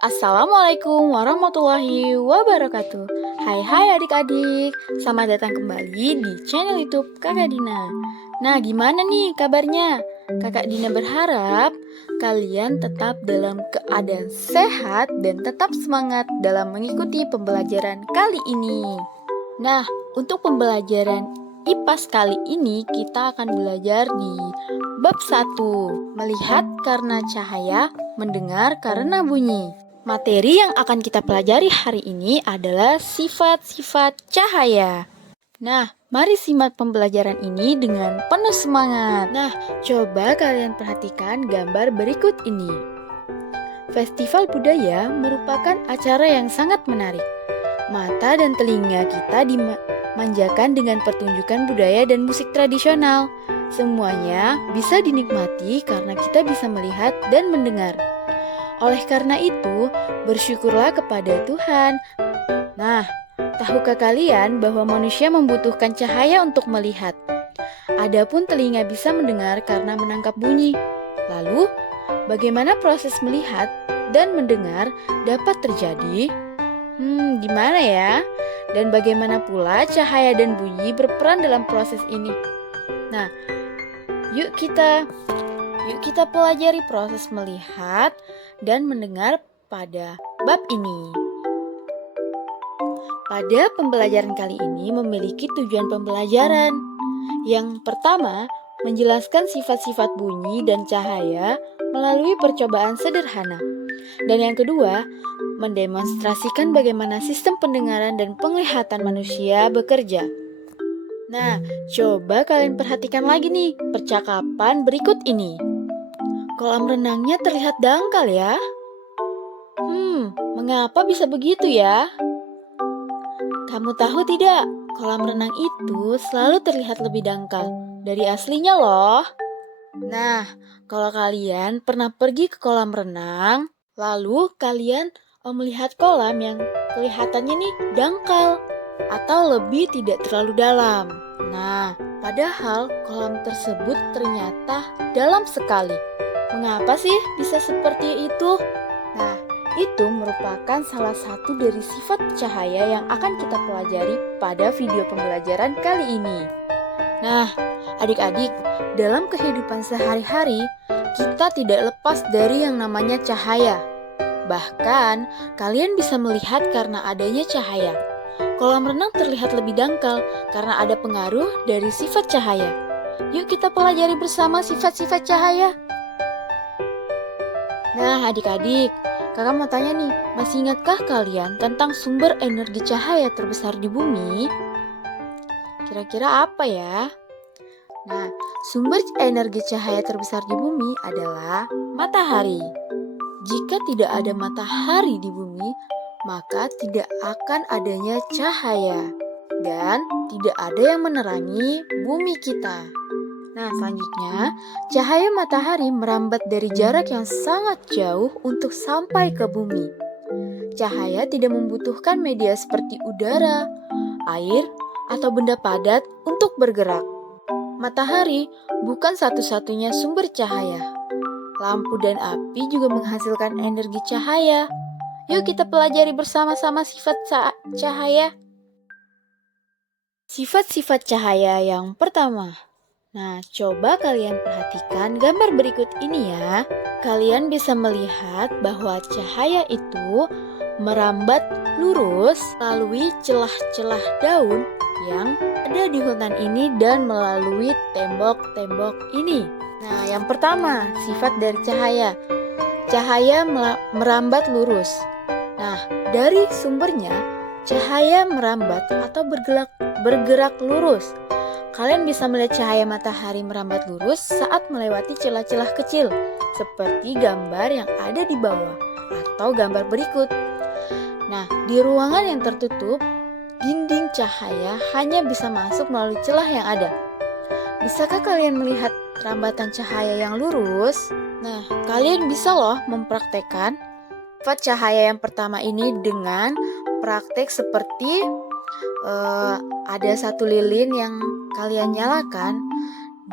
Assalamualaikum warahmatullahi wabarakatuh. Hai adik-adik, selamat datang kembali di channel YouTube Kakak Dina. Nah, gimana nih kabarnya? Kakak Dina berharap kalian tetap dalam keadaan sehat dan tetap semangat dalam mengikuti pembelajaran kali ini. Nah, untuk pembelajaran IPAS kali ini kita akan belajar di bab 1, melihat karena cahaya, mendengar karena bunyi. Materi yang akan kita pelajari hari ini adalah sifat-sifat cahaya. Nah, mari simak pembelajaran ini dengan penuh semangat. Nah, coba kalian perhatikan gambar berikut ini. Festival budaya merupakan acara yang sangat menarik. Mata dan telinga kita dimanjakan dengan pertunjukan budaya dan musik tradisional. Semuanya bisa dinikmati karena kita bisa melihat dan mendengar. Oleh karena itu, bersyukurlah kepada Tuhan. Nah, tahukah kalian bahwa manusia membutuhkan cahaya untuk melihat? Adapun telinga bisa mendengar karena menangkap bunyi. Lalu, bagaimana proses melihat dan mendengar dapat terjadi? Gimana ya? Dan bagaimana pula cahaya dan bunyi berperan dalam proses ini? Nah, yuk kita pelajari proses melihat dan mendengar pada bab ini. Pada pembelajaran kali ini memiliki tujuan pembelajaran. Yang pertama, menjelaskan sifat-sifat bunyi dan cahaya melalui percobaan sederhana. Dan yang kedua, mendemonstrasikan bagaimana sistem pendengaran dan penglihatan manusia bekerja. Nah, coba kalian perhatikan lagi nih percakapan berikut ini. Kolam renangnya terlihat dangkal ya. Mengapa bisa begitu ya? Kamu tahu tidak, kolam renang itu selalu terlihat lebih dangkal dari aslinya loh. Nah, kalau kalian pernah pergi ke kolam renang, lalu kalian melihat kolam yang kelihatannya nih dangkal atau lebih tidak terlalu dalam. Nah, padahal kolam tersebut ternyata dalam sekali. Mengapa sih bisa seperti itu? Nah, itu merupakan salah satu dari sifat cahaya yang akan kita pelajari pada video pembelajaran kali ini. Nah, adik-adik, dalam kehidupan sehari-hari, kita tidak lepas dari yang namanya cahaya. Bahkan, kalian bisa melihat karena adanya cahaya. Kolam renang terlihat lebih dangkal karena ada pengaruh dari sifat cahaya. Yuk kita pelajari bersama sifat-sifat cahaya. Nah, adik-adik, kakak mau tanya nih, masih ingatkah kalian tentang sumber energi cahaya terbesar di bumi? Kira-kira apa ya? Nah, sumber energi cahaya terbesar di bumi adalah matahari. Jika tidak ada matahari di bumi, maka tidak akan adanya cahaya dan tidak ada yang menerangi bumi kita. Nah, selanjutnya, cahaya matahari merambat dari jarak yang sangat jauh untuk sampai ke bumi. Cahaya tidak membutuhkan media seperti udara, air, atau benda padat untuk bergerak. Matahari bukan satu-satunya sumber cahaya. Lampu dan api juga menghasilkan energi cahaya. Yuk kita pelajari bersama-sama sifat cahaya. Sifat-sifat cahaya yang pertama. Nah, coba kalian perhatikan gambar berikut ini ya. Kalian bisa melihat bahwa cahaya itu merambat lurus melalui celah-celah daun yang ada di hutan ini dan melalui tembok-tembok ini. Nah, yang pertama, sifat dari cahaya. Cahaya merambat lurus. Nah, dari sumbernya, cahaya merambat atau bergerak lurus. Kalian bisa melihat cahaya matahari merambat lurus saat melewati celah-celah kecil, seperti gambar yang ada di bawah atau gambar berikut. Nah, di ruangan yang tertutup, dinding cahaya hanya bisa masuk melalui celah yang ada. Bisakah kalian melihat rambatan cahaya yang lurus? Nah, kalian bisa loh mempraktekkan sifat cahaya yang pertama ini dengan praktek seperti ada satu lilin yang kalian nyalakan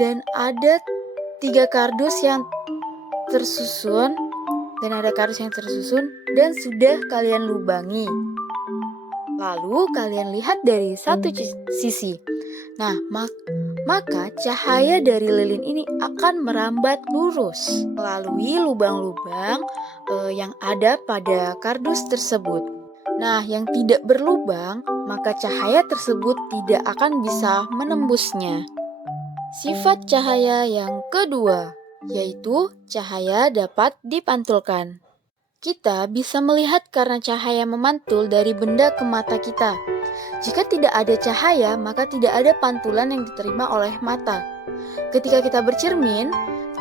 dan ada 3 kardus yang tersusun dan sudah kalian lubangi. Lalu kalian lihat dari satu sisi. Nah, maka cahaya dari lilin ini akan merambat lurus melalui lubang-lubang yang ada pada kardus tersebut. Nah, yang tidak berlubang, maka cahaya tersebut tidak akan bisa menembusnya. Sifat cahaya yang kedua, yaitu cahaya dapat dipantulkan. Kita bisa melihat karena cahaya memantul dari benda ke mata kita. Jika tidak ada cahaya, maka tidak ada pantulan yang diterima oleh mata. Ketika kita bercermin,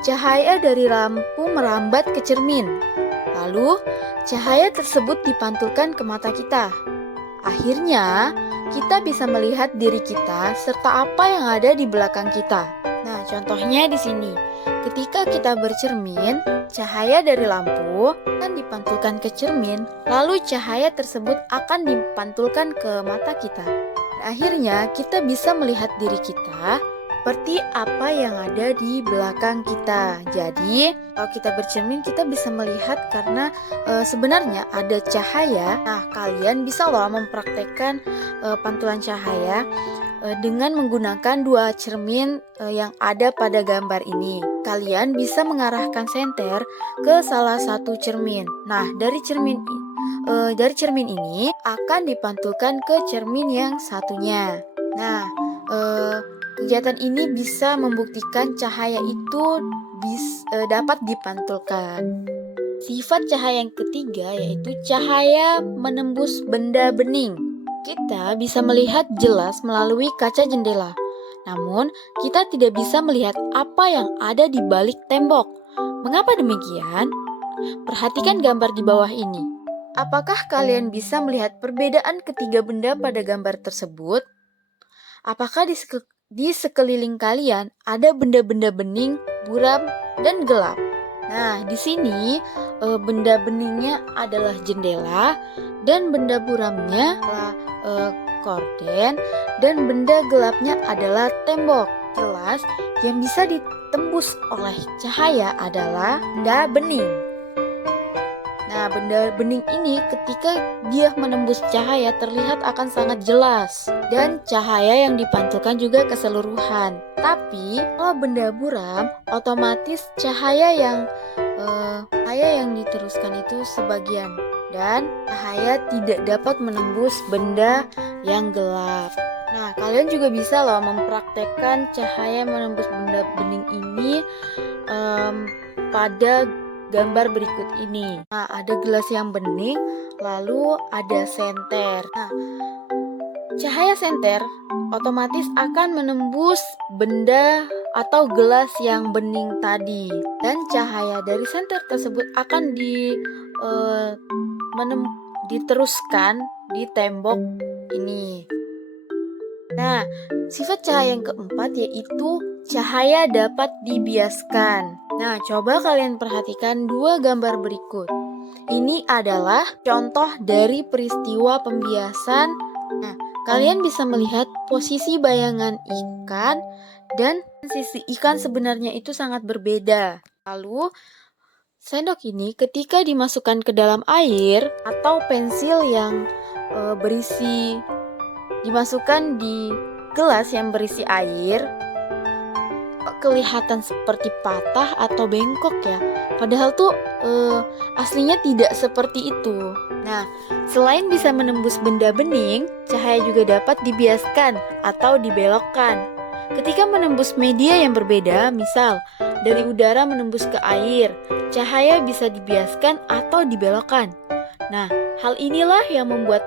cahaya dari lampu merambat ke cermin. Lalu, cahaya tersebut dipantulkan ke mata kita. Akhirnya, kita bisa melihat diri kita serta apa yang ada di belakang kita. Nah, contohnya di sini. Ketika kita bercermin, cahaya dari lampu akan dipantulkan ke cermin, lalu cahaya tersebut akan dipantulkan ke mata kita. Akhirnya, kita bisa melihat diri kita seperti apa yang ada di belakang kita. Jadi, kalau kita bercermin, kita bisa melihat karena sebenarnya ada cahaya. Nah, kalian bisa loh mempraktekkan pantulan cahaya dengan menggunakan dua cermin yang ada pada gambar ini. Kalian bisa mengarahkan senter ke salah satu cermin. Nah, dari cermin ini akan dipantulkan ke cermin yang satunya. Nah, kegiatan ini bisa membuktikan cahaya itu dapat dipantulkan. Sifat cahaya yang ketiga yaitu cahaya menembus benda bening. Kita bisa melihat jelas melalui kaca jendela. Namun, kita tidak bisa melihat apa yang ada di balik tembok. Mengapa demikian? Perhatikan gambar di bawah ini. Apakah kalian bisa melihat perbedaan ketiga benda pada gambar tersebut? Apakah di sekeliling kalian ada benda-benda bening, buram, dan gelap? Nah, di sini benda beningnya adalah jendela dan benda buramnya adalah korden dan benda gelapnya adalah tembok. Jelas, yang bisa ditembus oleh cahaya adalah benda bening. Nah, benda bening ini ketika dia menembus cahaya terlihat akan sangat jelas dan cahaya yang dipantulkan juga keseluruhan. Tapi kalau benda buram, otomatis cahaya yang diteruskan itu sebagian dan cahaya tidak dapat menembus benda yang gelap. Nah, kalian juga bisa loh mempraktekkan cahaya menembus benda bening ini pada gambar berikut ini. Nah, ada gelas yang bening, lalu ada senter. Nah, cahaya senter otomatis akan menembus benda atau gelas yang bening tadi. Dan cahaya dari senter tersebut akan diteruskan di tembok ini. Nah, sifat cahaya yang keempat yaitu cahaya dapat dibiaskan. Nah, coba kalian perhatikan dua gambar berikut. Ini adalah contoh dari peristiwa pembiasan. Nah, kalian bisa melihat posisi bayangan ikan dan sisi ikan sebenarnya itu sangat berbeda. Lalu, sendok ini ketika dimasukkan ke dalam air atau pensil yang dimasukkan di gelas yang berisi air, kelihatan seperti patah atau bengkok ya. Padahal tuh aslinya tidak seperti itu. Nah, selain bisa menembus benda bening, cahaya juga dapat dibiaskan atau dibelokkan. Ketika menembus media yang berbeda, misal dari udara menembus ke air, cahaya bisa dibiaskan atau dibelokkan. Nah, hal inilah yang membuat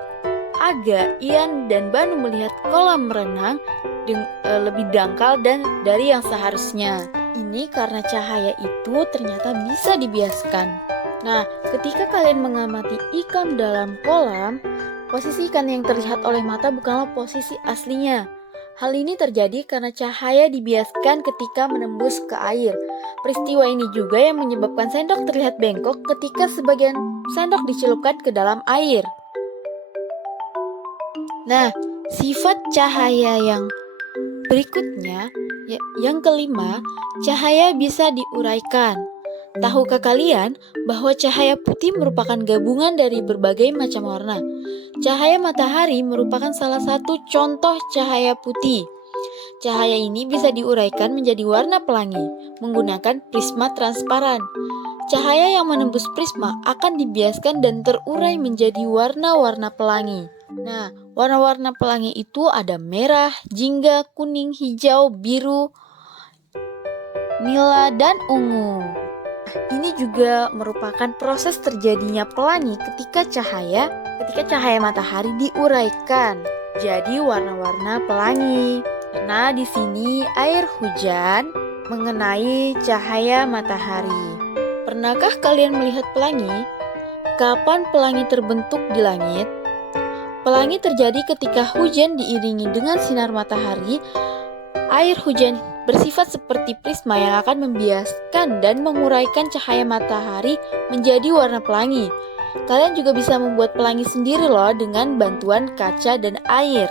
Aga, Ian, dan Banu melihat kolam renang lebih dangkal dan dari yang seharusnya. Ini karena cahaya itu ternyata bisa dibiaskan. Nah, ketika kalian mengamati ikan dalam kolam, posisi ikan yang terlihat oleh mata bukanlah posisi aslinya. Hal ini terjadi karena cahaya dibiaskan ketika menembus ke air. Peristiwa ini juga yang menyebabkan sendok terlihat bengkok ketika sebagian sendok dicelupkan ke dalam air. Nah, sifat cahaya yang berikutnya, yang kelima, cahaya bisa diuraikan. Tahukah kalian bahwa cahaya putih merupakan gabungan dari berbagai macam warna? Cahaya matahari merupakan salah satu contoh cahaya putih. Cahaya ini bisa diuraikan menjadi warna pelangi menggunakan prisma transparan. Cahaya yang menembus prisma akan dibiaskan dan terurai menjadi warna-warna pelangi. Nah, warna-warna pelangi itu ada merah, jingga, kuning, hijau, biru, nila, dan ungu. Ini juga merupakan proses terjadinya pelangi ketika cahaya matahari diuraikan jadi warna-warna pelangi. Karena di sini air hujan mengenai cahaya matahari. Pernahkah kalian melihat pelangi? Kapan pelangi terbentuk di langit? Pelangi terjadi ketika hujan diiringi dengan sinar matahari. Air hujan bersifat seperti prisma yang akan membiaskan dan menguraikan cahaya matahari menjadi warna pelangi. Kalian juga bisa membuat pelangi sendiri loh dengan bantuan kaca dan air.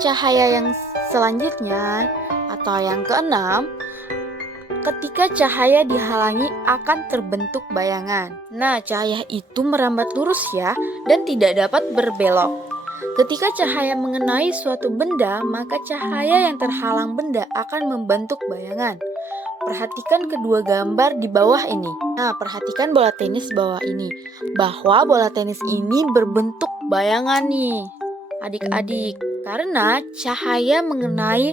Cahaya yang selanjutnya atau yang keenam, ketika cahaya dihalangi akan terbentuk bayangan. Nah, cahaya itu merambat lurus ya dan tidak dapat berbelok. Ketika cahaya mengenai suatu benda, maka cahaya yang terhalang benda akan membentuk bayangan. Perhatikan kedua gambar di bawah ini. Nah, perhatikan bola tenis bawah ini. Bahwa bola tenis ini berbentuk bayangan nih, adik-adik. Karena cahaya mengenai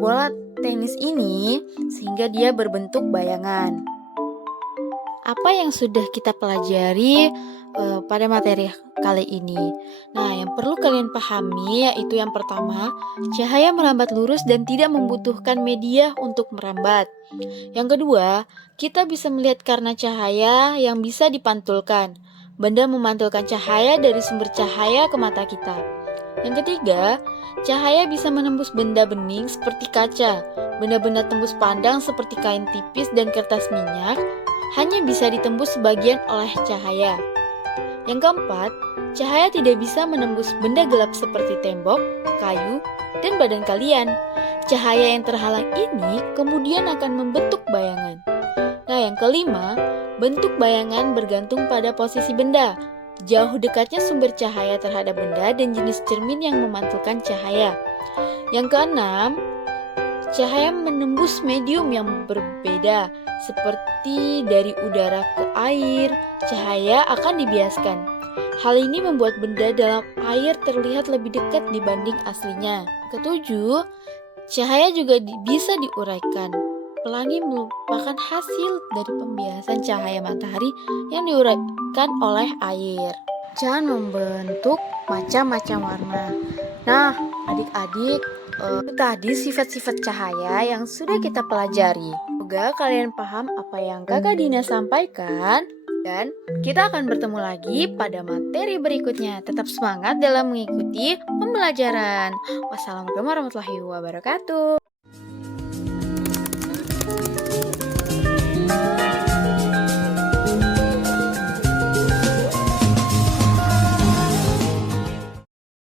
bola tenis ini sehingga dia berbentuk bayangan. Apa yang sudah kita pelajari pada materi kali ini? Nah, yang perlu kalian pahami yaitu yang pertama, cahaya merambat lurus dan tidak membutuhkan media untuk merambat. Yang kedua, kita bisa melihat karena cahaya yang bisa dipantulkan. Benda memantulkan cahaya dari sumber cahaya ke mata kita. Yang ketiga, cahaya bisa menembus benda bening seperti kaca. Benda-benda tembus pandang seperti kain tipis dan kertas minyak hanya bisa ditembus sebagian oleh cahaya. Yang keempat, cahaya tidak bisa menembus benda gelap seperti tembok, kayu, dan badan kalian. Cahaya yang terhalang ini kemudian akan membentuk bayangan. Nah, yang kelima, bentuk bayangan bergantung pada posisi benda. Jauh dekatnya sumber cahaya terhadap benda dan jenis cermin yang memantulkan cahaya. Yang keenam, cahaya menembus medium yang berbeda, seperti dari udara ke air, cahaya akan dibiaskan. Hal ini membuat benda dalam air terlihat lebih dekat dibanding aslinya. Ketujuh, cahaya juga bisa diuraikan. Pelangi merupakan hasil dari pembiasan cahaya matahari yang diuraikan oleh air. Jangan membentuk macam-macam warna. Nah, adik-adik, itu tadi sifat-sifat cahaya yang sudah kita pelajari. Semoga kalian paham apa yang Kakak Dina sampaikan. Dan kita akan bertemu lagi pada materi berikutnya. Tetap semangat dalam mengikuti pembelajaran. Wassalamualaikum warahmatullahi wabarakatuh.